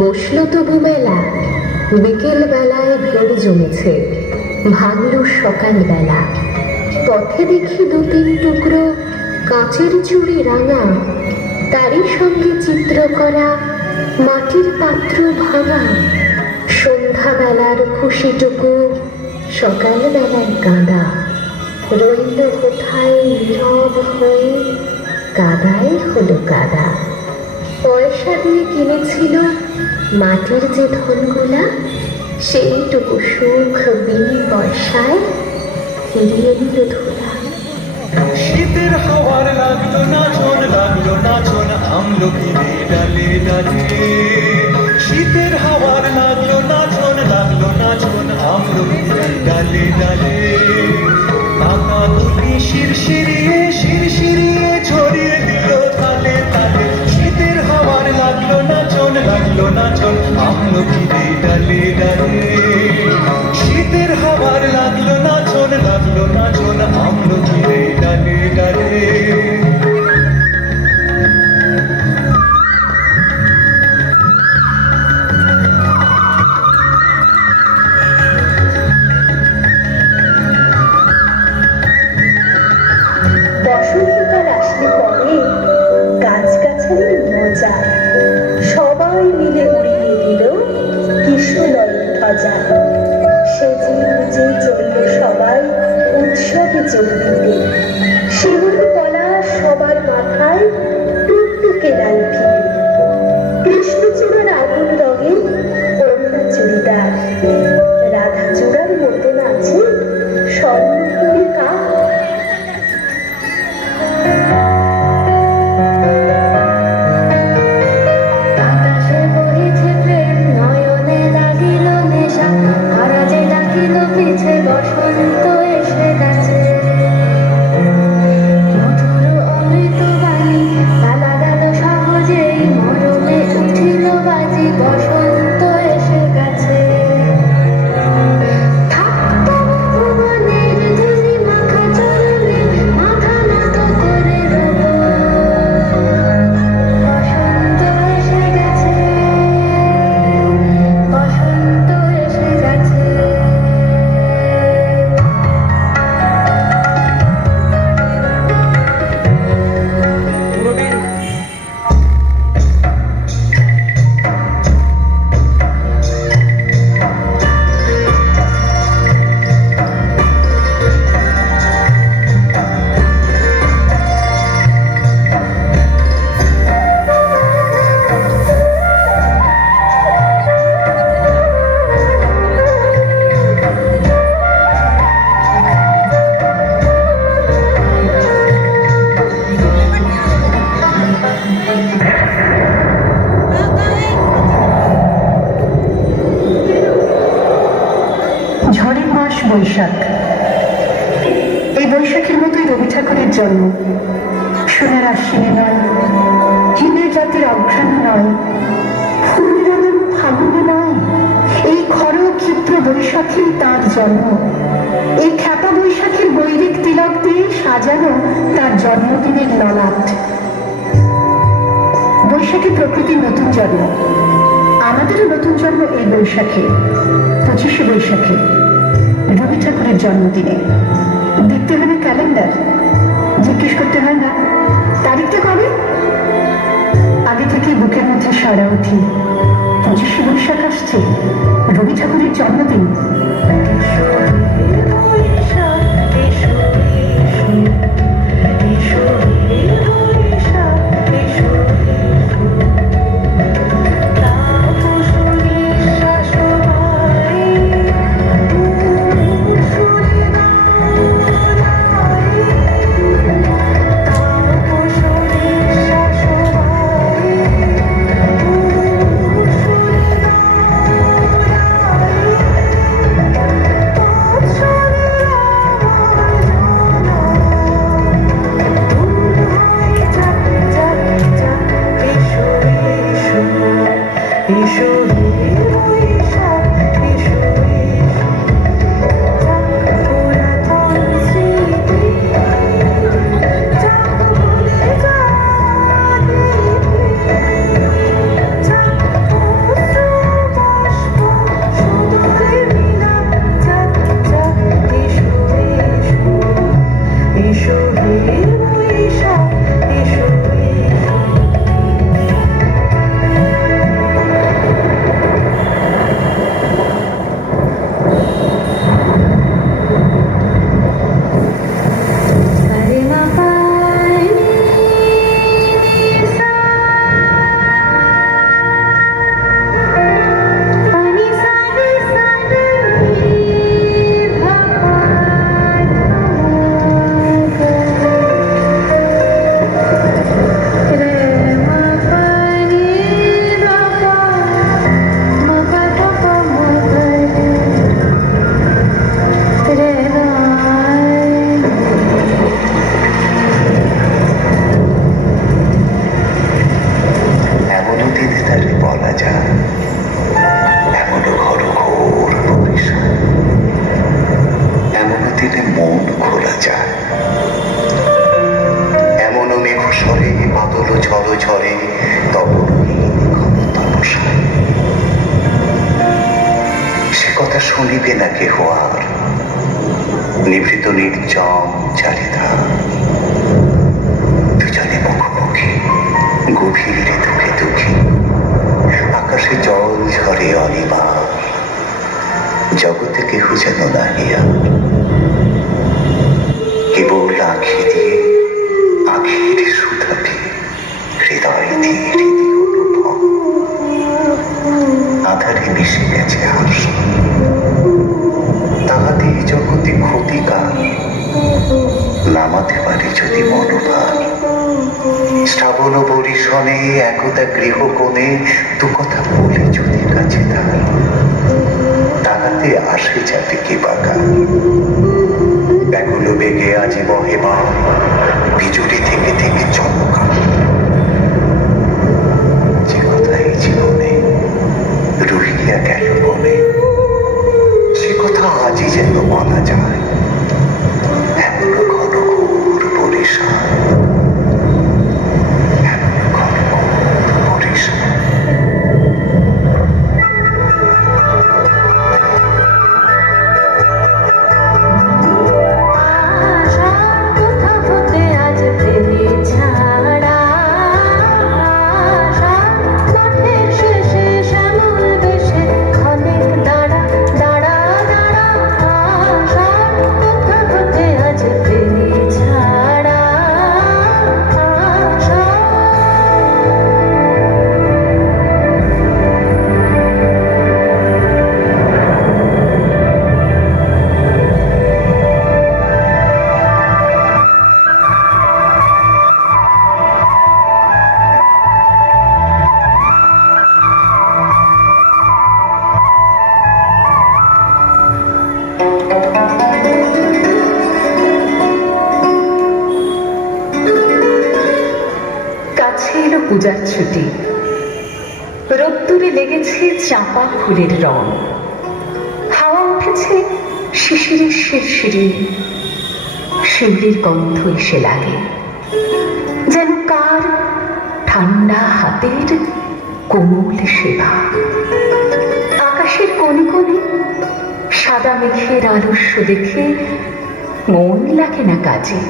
বসল তবু মেলা, বিকেল বেলায় ভিড় জমেছে, ভাঙল সকাল বেলা। পথে দেখি দু তিন টুকরো কাঁচের চুড়ি রাঙা, তারই সঙ্গে চিত্র করা মাটির পাত্র ভাঙা। সন্ধ্যাবেলার খুশিটুকু সকাল বেলায় কাঁদা, রইল কোথায় নীরব হয়ে, কাদায় হলো কাদা। পয়সা দিয়ে কিনেছিল মাটির যে ধনগুলা, সেইটুকু সুখ বিন পয়সায় ফিরিয়ে নিল ধুলা। শীতের হাওয়ার লাগলো নাচন আমলকি রে ডালে ডালে। শীতের হাওয়ার লাগলো নাচন আমলকি রে ডালে ডালে। পাতা তুলি শিরশিরিয়ে ছড়িয়ে দিল তালে তালে। শীতের হাওয়ার লাগলো নাচন আমলকি রে ডালে ডালে। শীতের হাওয়ার লাগলো নাচন আমলকি রে ডালে ডালে। বসন্তকাল আসলে পরে গাছগাছালির মজা, সবাই মিলে উড়িয়ে দিল কিশোরীর ধ্বজা। সেজে গুজে চলল সবাই উৎসবে যোগ দিতে, শিমুলি পলা সবার মাথায় টুকটুকে ডাল ফিরে। কৃষ্ণচূড়ার আগুন রঙে অরুণা চুড়িদার, রাধা চূড়ার মধ্যে নাচে স্বর্ণপুরী কাক। ঝড়ের মাস বৈশাখ। এই বৈশাখের মতোই রবি ঠাকুরের জন্ম। সোনার আশ্বিনে নয়, হিমের জাতির অঘ্রাণ নয়, ফুলের আলোর ফাগুনে নয়, এই খর ক্ষিপ্র বৈশাখী তার জন্ম। এই খ্যাপা বৈশাখীর বৈরিক তিলক দিয়ে সাজানো তার জন্মদিনের ললাট। বৈশাখী প্রকৃতির নতুন জন্ম, আমাদেরও নতুন জন্ম এই বৈশাখে, 25শে বৈশাখে, রবি ঠাকুরের জন্মদিনে। দেখতে হবে না ক্যালেন্ডার, জিজ্ঞেস করতে হয় না তারিখটা কবে। আগে থেকে বুকের মধ্যে সারা উঠি, 25শে বৈশাখ আসছে, রবি ঠাকুরের জন্মদিন। কথা শুনিবে না কেহ আর। নিভৃত নির্জন চারিধার, দুজনে মুখোমুখি গভীর দুঃখে দুঃখী। আকাশে জল ঝরে অনিবার, জগতে কেহ যেন নাহি আর। কেবল আঁখি দিয়ে আঁখির সুধাকে হৃদয় দিয়ে হৃদয় অনুভব। আধারে মিশে গেছে আর তাহাতে জগতে ক্ষতিকার। নামাতে পারে যদি মনোভার, শ্রাবণ বরিশনে একদা গৃহকোণে দু কথা বলে যদি কাছে তার, তাহাতে আসে যাতে কি বাগান। ব্যাকুল বেগে আজি মহিমা, বিজুলি থেকে থেকে চমকা। যে কথা এই জীবনে রহিয়া গেল মনে, সে কথা আজই যেন বলা যায়। এমন ঘন ঘোর বরিশাল, এমন ঘন ঘোর বরিশাল। পূজার ছুটি, রোদ্দুরে লেগেছে চাঁপা ফুলের রং। হাওয়া উঠেছে শিশিরের শিরশিরে, শিউলির গন্ধ এসে লাগে যেন কার ঠান্ডা হাতের কোমল সেবা। আকাশের কোণে কোণে সাদা মেঘের আলস্য দেখে মন লাগে না কাজে।